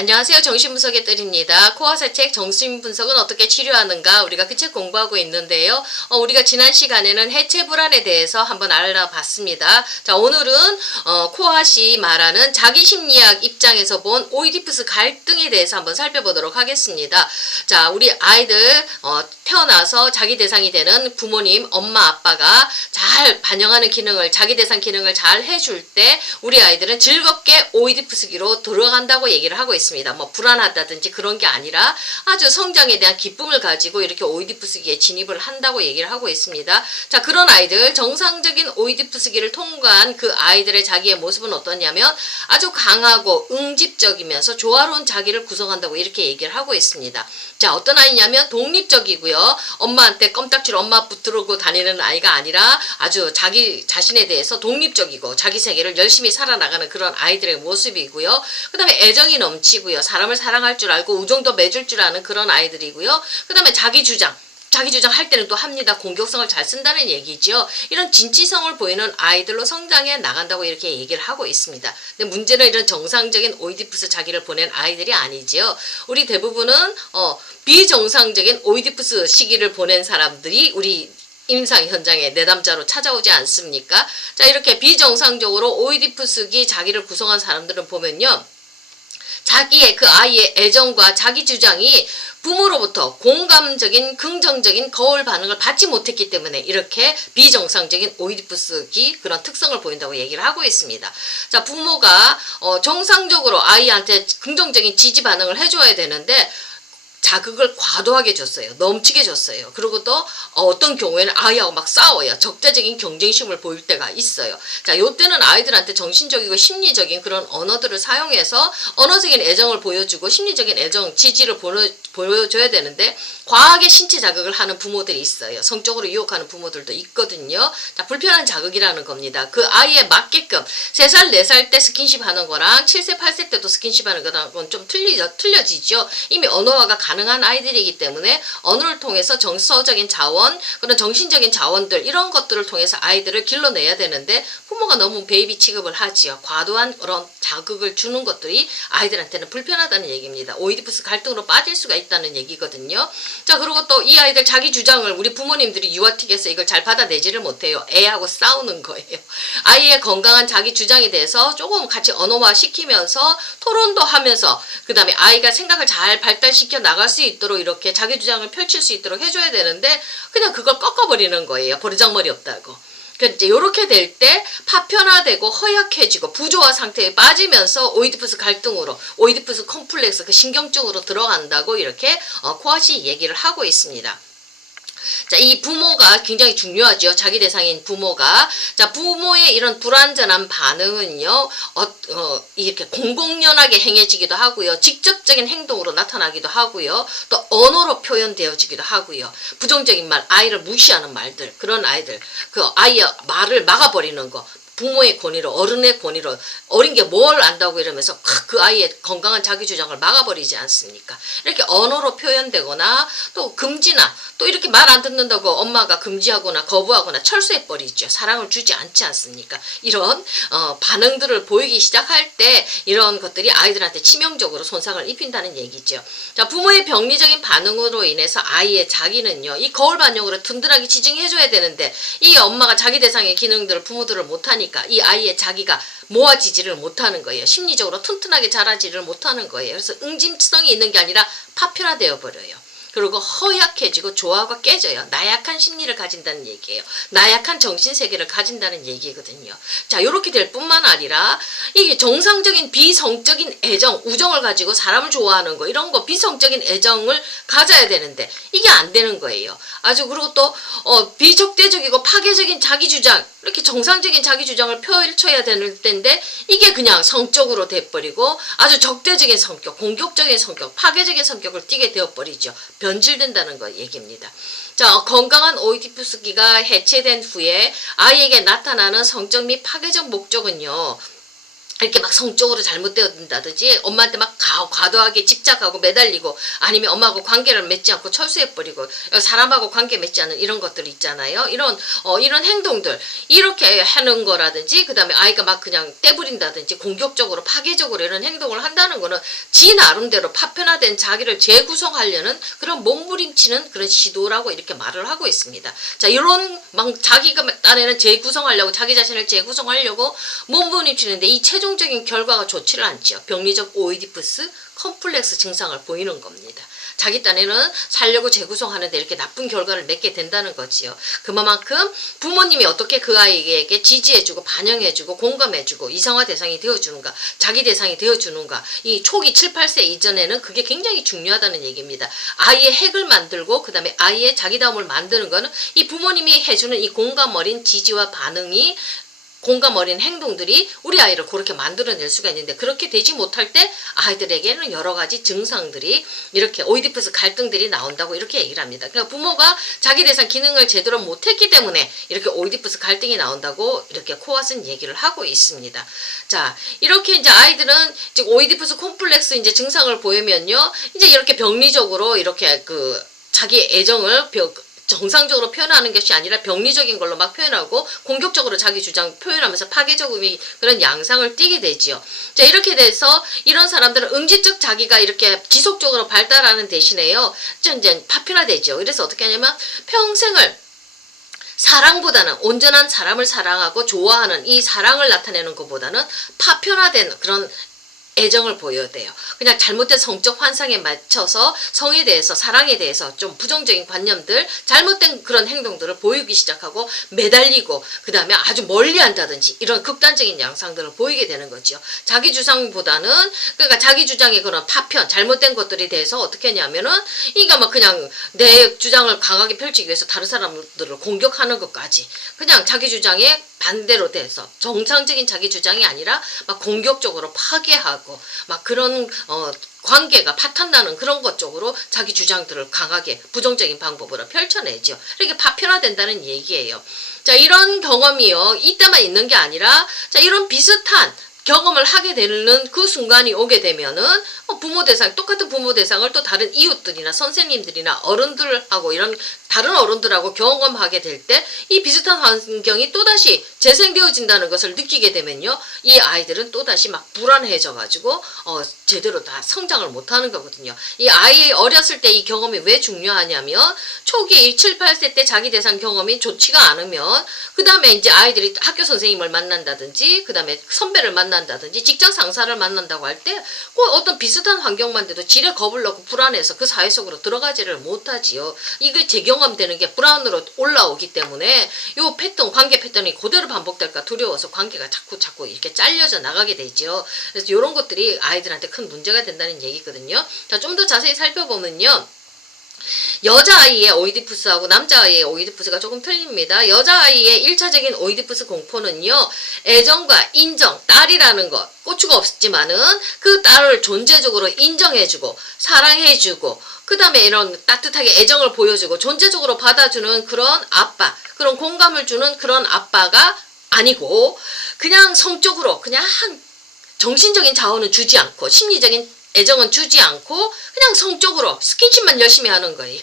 안녕하세요. 정신분석의 뜰입니다. 코어사책 정신분석은 어떻게 치료하는가 우리가 그 책 공부하고 있는데요. 우리가 지난 시간에는 해체 불안에 대해서 한번 알아봤습니다. 자, 오늘은 코아시 말하는 자기심리학 입장에서 본 오이디푸스 갈등에 대해서 한번 살펴보도록 하겠습니다. 자, 우리 아이들 태어나서 자기 대상이 되는 부모님, 엄마, 아빠가 잘 반영하는 기능을, 자기 대상 기능을 잘 해줄 때 우리 아이들은 즐겁게 오이디푸스기로 들어간다고 얘기를 하고 있습니다. 뭐 불안하다든지 그런 게 아니라 아주 성장에 대한 기쁨을 가지고 이렇게 오이디푸스기에 진입을 한다고 얘기를 하고 있습니다. 자, 그런 아이들, 정상적인 오이디푸스기를 통과한 그 아이들의 자기의 모습은 어떠냐면 아주 강하고 응집적이면서 조화로운 자기를 구성한다고 이렇게 얘기를 하고 있습니다. 자, 어떤 아이냐면 독립적이고요. 엄마한테 껌딱지로 엄마 붙들고 다니는 아이가 아니라 아주 자기 자신에 대해서 독립적이고 자기 세계를 열심히 살아나가는 그런 아이들의 모습이고요. 그 다음에 애정이 넘치고요. 사람을 사랑할 줄 알고 우정도 맺을 줄 아는 그런 아이들이고요. 그 다음에 자기 주장 할 때는 또 합니다. 공격성을 잘 쓴다는 얘기죠. 이런 진취성을 보이는 아이들로 성장해 나간다고 이렇게 얘기를 하고 있습니다. 근데 문제는 이런 정상적인 오이디푸스 자기를 보낸 아이들이 아니지요. 우리 대부분은 비정상적인 오이디푸스 시기를 보낸 사람들이 우리 임상 현장에 내담자로 찾아오지 않습니까? 자, 이렇게 비정상적으로 오이디푸스기 자기를 구성한 사람들은 보면요. 자기의 그 아이의 애정과 자기 주장이 부모로부터 공감적인 긍정적인 거울 반응을 받지 못했기 때문에 이렇게 비정상적인 오이디푸스기 그런 특성을 보인다고 얘기를 하고 있습니다. 자, 부모가 정상적으로 아이한테 긍정적인 지지 반응을 해줘야 되는데 자극을 과도하게 줬어요. 넘치게 줬어요. 그리고 또 어떤 경우에는 아이하고 막 싸워요. 적대적인 경쟁심을 보일 때가 있어요. 자, 요때는 아이들한테 정신적이고 심리적인 그런 언어들을 사용해서 언어적인 애정을 보여주고 심리적인 애정, 지지를 보여줘야 되는데 과하게 신체 자극을 하는 부모들이 있어요. 성적으로 유혹하는 부모들도 있거든요. 자, 불편한 자극이라는 겁니다. 그 아이에 맞게끔 3살, 4살 때 스킨십 하는 거랑 7세, 8세 때도 스킨십 하는 거랑 좀 틀려지죠. 이미 언어화가 가능한 아이들이기 때문에 언어를 통해서 정서적인 자원, 그런 정신적인 자원들 이런 것들을 통해서 아이들을 길러내야 되는데 부모가 너무 베이비 취급을 하지요. 과도한 그런 자극을 주는 것들이 아이들한테는 불편하다는 얘기입니다. 오이디푸스 갈등으로 빠질 수가 있다는 얘기거든요. 자, 그리고 또 이 아이들 자기 주장을 우리 부모님들이 유아틱에서 이걸 잘 받아내지를 못해요. 애하고 싸우는 거예요. 아이의 건강한 자기 주장에 대해서 조금 같이 언어화 시키면서 토론도 하면서 그 다음에 아이가 생각을 잘 발달시켜 나갈 수 있도록 이렇게 자기 주장을 펼칠 수 있도록 해줘야 되는데 그냥 그걸 꺾어버리는 거예요. 버르장머리 없다고. 이제 이렇게 될 때 파편화되고 허약해지고 부조화 상태에 빠지면서 오이디푸스 갈등으로 오이디푸스 컴플렉스 그 신경증으로 들어간다고 이렇게 코아시 얘기를 하고 있습니다. 자, 이 부모가 굉장히 중요하죠. 자기 대상인 부모가. 자, 부모의 이런 불완전한 반응은요, 이렇게 공공연하게 행해지기도 하고요. 직접적인 행동으로 나타나기도 하고요. 또 언어로 표현되어지기도 하고요. 부정적인 말, 아이를 무시하는 말들, 그런 아이들, 그 아이의 말을 막아버리는 거. 부모의 권위로, 어른의 권위로, 어린 게 뭘 안다고 이러면서 그 아이의 건강한 자기주장을 막아버리지 않습니까? 이렇게 언어로 표현되거나 또 금지나 또 이렇게 말 안 듣는다고 엄마가 금지하거나 거부하거나 철수해버리죠. 사랑을 주지 않지 않습니까? 이런 반응들을 보이기 시작할 때 이런 것들이 아이들한테 치명적으로 손상을 입힌다는 얘기죠. 자, 부모의 병리적인 반응으로 인해서 아이의 자기는요, 이 거울 반영으로 든든하게 지증해줘야 되는데 이 엄마가 자기 대상의 기능들을 부모들을 못하니까 이 아이의 자기가 모아지지를 못하는 거예요. 심리적으로 튼튼하게 자라지를 못하는 거예요. 그래서 응집성이 있는 게 아니라 파편화되어 버려요. 그리고 허약해지고 조화가 깨져요. 나약한 심리를 가진다는 얘기예요. 나약한 정신세계를 가진다는 얘기거든요. 자, 이렇게 될 뿐만 아니라 이게 정상적인 비성적인 애정, 우정을 가지고 사람을 좋아하는 거 이런 거 비성적인 애정을 가져야 되는데 이게 안 되는 거예요. 아주 그리고 또 비적대적이고 파괴적인 자기주장 이렇게 정상적인 자기주장을 펼쳐야 되는 때인데 이게 그냥 성적으로 돼버리고 아주 적대적인 성격, 공격적인 성격, 파괴적인 성격을 띠게 되어버리죠. 변질된다는 거 얘기입니다. 자, 건강한 오이디푸스기가 해체된 후에 아이에게 나타나는 성적 및 파괴적 목적은요. 이렇게 막 성적으로 잘못되어진다든지 엄마한테 막 과도하게 집착하고 매달리고 아니면 엄마하고 관계를 맺지 않고 철수해버리고 사람하고 관계 맺지 않는 이런 것들 있잖아요. 이런 행동들 이렇게 하는 거라든지 그 다음에 아이가 막 그냥 떼부린다든지 공격적으로 파괴적으로 이런 행동을 한다는 거는 지 나름대로 파편화된 자기를 재구성하려는 그런 몸부림치는 그런 시도라고 이렇게 말을 하고 있습니다. 자, 이런 막 자기가 딴에는 재구성하려고 자기 자신을 재구성하려고 몸부림치는데 이 최종적인 결과가 좋지를 않죠. 병리적 오이디푸스 컴플렉스 증상을 보이는 겁니다. 자기 딴에는 살려고 재구성하는데 이렇게 나쁜 결과를 맺게 된다는 거지요. 그만큼 부모님이 어떻게 그 아이에게 지지해주고 반영해주고 공감해주고 이상화 대상이 되어주는가 자기 대상이 되어주는가 이 초기 7, 8세 이전에는 그게 굉장히 중요하다는 얘기입니다. 아이의 핵을 만들고 그 다음에 아이의 자기다움을 만드는 거는 이 부모님이 해주는 이 공감 어린 지지와 반응이 공감 어린 행동들이 우리 아이를 그렇게 만들어낼 수가 있는데 그렇게 되지 못할 때 아이들에게는 여러 가지 증상들이 이렇게 오이디푸스 갈등들이 나온다고 이렇게 얘기를 합니다. 그러니까 부모가 자기 대상 기능을 제대로 못했기 때문에 이렇게 오이디푸스 갈등이 나온다고 이렇게 코앗은 얘기를 하고 있습니다. 자, 이렇게 이제 아이들은 즉 오이디푸스 콤플렉스 이제 증상을 보이면요, 이제 이렇게 병리적으로 이렇게 자기 애정을 정상적으로 표현하는 것이 아니라 병리적인 걸로 막 표현하고 공격적으로 자기 주장 표현하면서 파괴적인 그런 양상을 띠게 되지요. 자, 이렇게 돼서 이런 사람들은 응집적 자기가 이렇게 지속적으로 발달하는 대신에요, 이제 파편화되죠. 그래서 어떻게 하냐면 평생을 사랑보다는 온전한 사람을 사랑하고 좋아하는 이 사랑을 나타내는 것보다는 파편화된 그런 애정을 보여야 돼요. 그냥 잘못된 성적 환상에 맞춰서 성에 대해서 사랑에 대해서 좀 부정적인 관념들 잘못된 그런 행동들을 보이기 시작하고 매달리고 그 다음에 아주 멀리한다든지 이런 극단적인 양상들을 보이게 되는 거죠. 자기 주장보다는 그러니까 자기 주장의 그런 파편 잘못된 것들에 대해서 어떻게 하냐면은 이가 막 그냥 내 주장을 강하게 펼치기 위해서 다른 사람들을 공격하는 것까지 그냥 자기 주장에 반대로 돼서 정상적인 자기 주장이 아니라 막 공격적으로 파괴하고 막 그런 관계가 파탄나는 그런 것 쪽으로 자기 주장들을 강하게 부정적인 방법으로 펼쳐내죠. 이렇게 파편화된다는 얘기예요. 자, 이런 경험이요 이때만 있는 게 아니라 자, 이런 비슷한 경험을 하게 되는 그 순간이 오게 되면은 부모 대상 똑같은 부모 대상을 또 다른 이웃들이나 선생님들이나 어른들하고 이런 다른 어른들하고 경험하게 될 때 이 비슷한 환경이 또다시 재생되어진다는 것을 느끼게 되면요, 이 아이들은 또다시 막 불안해져 가지고 제대로 다 성장을 못하는 거거든요. 이 아이 어렸을 때 이 경험이 왜 중요하냐면 초기 7, 8세 때 자기 대상 경험이 좋지가 않으면 그 다음에 이제 아이들이 학교 선생님을 만난다든지 그 다음에 선배를 만난다든지 직장 상사를 만난다고 할 때 꼭 어떤 비슷한 환경만 돼도 지레 겁을 넣고 불안해서 그 사회 속으로 들어가지를 못하지요. 이게 재경험되는 게 불안으로 올라오기 때문에 요 패턴, 관계 패턴이 그대로 반복될까 두려워서 관계가 자꾸 이렇게 잘려져 나가게 되죠. 그래서 이런 것들이 아이들한테 큰 문제가 된다는 얘기거든요. 자, 좀 더 자세히 살펴보면요, 여자아이의 오이디푸스하고 남자아이의 오이디푸스가 조금 틀립니다. 여자아이의 1차적인 오이디푸스 공포는요, 애정과 인정, 딸이라는 것, 고추가 없지만은 그 딸을 존재적으로 인정해주고 사랑해주고 그 다음에 이런 따뜻하게 애정을 보여주고 존재적으로 받아주는 그런 아빠, 그런 공감을 주는 그런 아빠가 아니고 그냥 성적으로 그냥 정신적인 자원은 주지 않고 심리적인 애정은 주지 않고 그냥 성적으로 스킨십만 열심히 하는 거예요.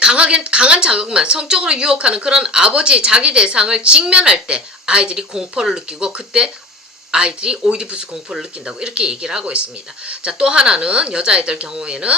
강한 자극만 성적으로 유혹하는 그런 아버지 자기 대상을 직면할 때 아이들이 공포를 느끼고 그때 아이들이 오이디푸스 공포를 느낀다고 이렇게 얘기를 하고 있습니다. 자, 또 하나는 여자아이들 경우에는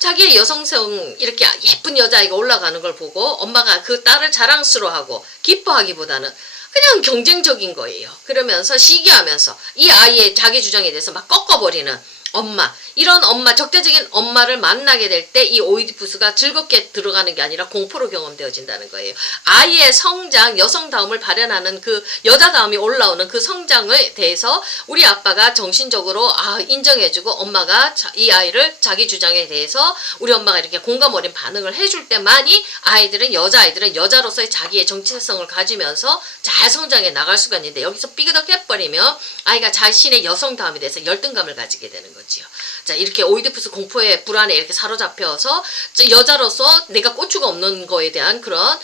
자기의 여성성 이렇게 예쁜 여자아이가 올라가는 걸 보고 엄마가 그 딸을 자랑스러워하고 기뻐하기보다는 그냥 경쟁적인 거예요. 그러면서 시기하면서 이 아이의 자기 주장에 대해서 막 꺾어버리는 엄마, 이런 엄마, 적대적인 엄마를 만나게 될 때 이 오이디푸스가 즐겁게 들어가는 게 아니라 공포로 경험되어진다는 거예요. 아이의 성장, 여성다움을 발현하는 그 여자다움이 올라오는 그 성장에 대해서 우리 아빠가 정신적으로 인정해주고 엄마가 이 아이를 자기 주장에 대해서 우리 엄마가 이렇게 공감 어린 반응을 해줄 때만이 여자아이들은 여자로서의 자기의 정체성을 가지면서 잘 성장해 나갈 수가 있는데 여기서 삐그덕해버리면 아이가 자신의 여성다움에 대해서 열등감을 가지게 되는 거예요. 자, 이렇게 오이디푸스 공포의 불안에 이렇게 사로잡혀서 여자로서 내가 고추가 없는 거에 대한 그런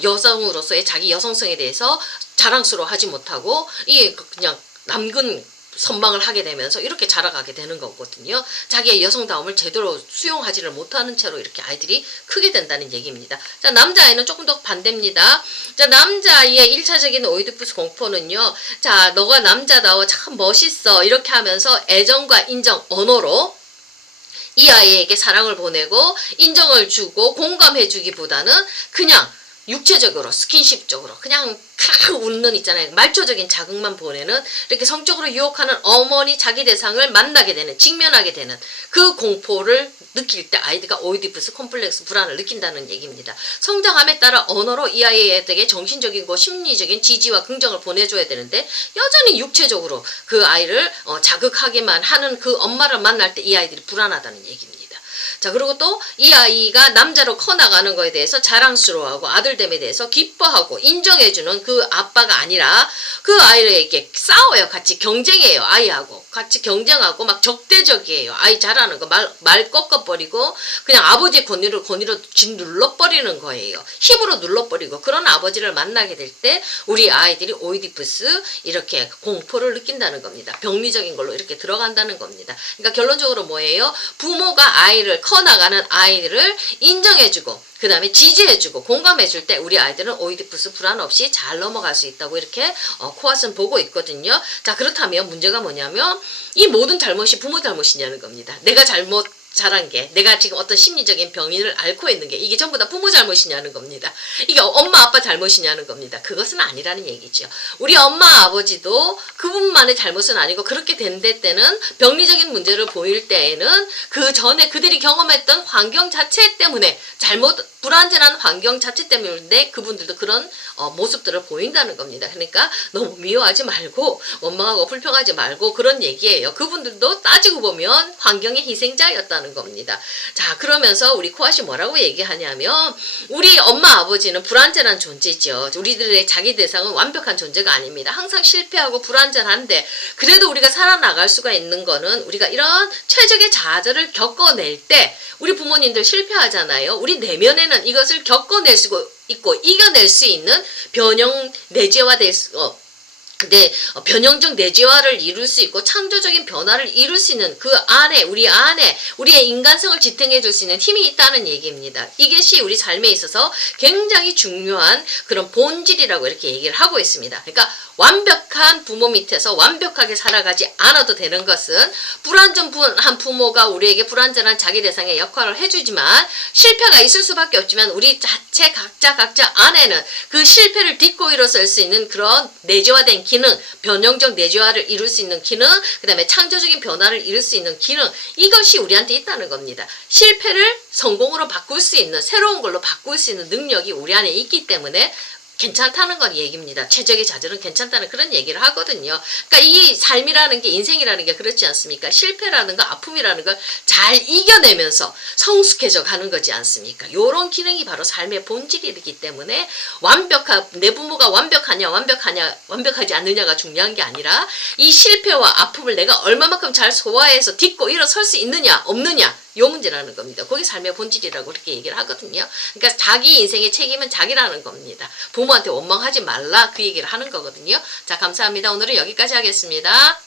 여성으로서의 자기 여성성에 대해서 자랑스러워하지 못하고 그냥 남근 선망을 하게 되면서 이렇게 자라가게 되는 거거든요. 자기의 여성다움을 제대로 수용하지를 못하는 채로 이렇게 아이들이 크게 된다는 얘기입니다. 자, 남자아이는 조금 더 반대입니다. 자, 남자아이의 1차적인 오이디푸스 공포는요. 자, 너가 남자다워 참 멋있어 이렇게 하면서 애정과 인정, 언어로 이 아이에게 사랑을 보내고 인정을 주고 공감해 주기보다는 그냥 육체적으로 스킨십적으로 그냥 크르르 웃는 있잖아요. 말초적인 자극만 보내는 이렇게 성적으로 유혹하는 어머니 자기 대상을 만나게 되는 직면하게 되는 그 공포를 느낄 때 아이들과 오이디푸스 콤플렉스 불안을 느낀다는 얘기입니다. 성장함에 따라 언어로 이 아이에게 정신적이고 심리적인 지지와 긍정을 보내줘야 되는데 여전히 육체적으로 그 아이를 자극하기만 하는 그 엄마를 만날 때 이 아이들이 불안하다는 얘기입니다. 자, 그리고 또 이 아이가 남자로 커나가는 거에 대해서 자랑스러워하고 아들됨에 대해서 기뻐하고 인정해주는 그 아빠가 아니라 그 아이에게 싸워요. 같이 경쟁해요. 아이하고 같이 경쟁하고 막 적대적이에요. 아이 잘하는 거 말 꺾어버리고 그냥 아버지의 권위로 짓눌러버리는 거예요. 힘으로 눌러버리고 그런 아버지를 만나게 될 때 우리 아이들이 오이디푸스 이렇게 공포를 느낀다는 겁니다. 병리적인 걸로 이렇게 들어간다는 겁니다. 그러니까 결론적으로 뭐예요? 부모가 아이를 커나가는 아이를 인정해주고 그 다음에 지지해주고 공감해줄 때 우리 아이들은 오이디푸스 불안 없이 잘 넘어갈 수 있다고 이렇게 코앗은 보고 있거든요. 자, 그렇다면 문제가 뭐냐면 이 모든 잘못이 부모 잘못이냐는 겁니다. 내가 잘못 잘한 게 내가 지금 어떤 심리적인 병인을 앓고 있는 게 이게 전부 다 부모 잘못이냐는 겁니다. 이게 엄마 아빠 잘못이냐는 겁니다. 그것은 아니라는 얘기죠. 우리 엄마 아버지도 그분만의 잘못은 아니고 그렇게 된 때는 병리적인 문제를 보일 때에는 그 전에 그들이 경험했던 환경 자체 때문에 불안전한 환경 자체 때문에 그분들도 그런 모습들을 보인다는 겁니다. 그러니까 너무 미워하지 말고 원망하고 불평하지 말고 그런 얘기예요. 그분들도 따지고 보면 환경의 희생자였다는 겁니다. 자, 그러면서 우리 코앗이 뭐라고 얘기하냐면 우리 엄마 아버지는 불완전한 존재죠. 우리들의 자기 대상은 완벽한 존재가 아닙니다. 항상 실패하고 불완전한데 그래도 우리가 살아나갈 수가 있는 거는 우리가 이런 최적의 좌절을 겪어낼 때 우리 부모님들 실패하잖아요. 우리 내면에는 이것을 겪어낼 수 있고 이겨낼 수 있는 변형 내재화될 수 변형적 내재화를 이룰 수 있고 창조적인 변화를 이룰 수 있는 그 안에 우리의 인간성을 지탱해 줄 수 있는 힘이 있다는 얘기입니다. 이것이 우리 삶에 있어서 굉장히 중요한 그런 본질이라고 이렇게 얘기를 하고 있습니다. 그러니까 완벽한 부모 밑에서 완벽하게 살아가지 않아도 되는 것은 불완전한 부모가 우리에게 불완전한 자기 대상의 역할을 해주지만 실패가 있을 수밖에 없지만 우리 자체 각자 안에는 그 실패를 딛고 일어설 수 있는 그런 내재화된 기능, 변형적 내재화를 이룰 수 있는 기능, 그 다음에 창조적인 변화를 이룰 수 있는 기능, 이것이 우리한테 있다는 겁니다. 실패를 성공으로 바꿀 수 있는, 새로운 걸로 바꿀 수 있는 능력이 우리 안에 있기 때문에 괜찮다는 건 얘기입니다. 최적의 자질은 괜찮다는 그런 얘기를 하거든요. 그러니까 이 삶이라는 게 인생이라는 게 그렇지 않습니까? 실패라는 거 아픔이라는 걸 잘 이겨내면서 성숙해져 가는 거지 않습니까? 요런 기능이 바로 삶의 본질이기 때문에 내 부모가 완벽하지 않느냐가 중요한 게 아니라 이 실패와 아픔을 내가 얼마만큼 잘 소화해서 딛고 일어설 수 있느냐 없느냐 요 문제라는 겁니다. 그게 삶의 본질이라고 그렇게 얘기를 하거든요. 그러니까 자기 인생의 책임은 자기라는 겁니다. 부모한테 원망하지 말라 그 얘기를 하는 거거든요. 자, 감사합니다. 오늘은 여기까지 하겠습니다.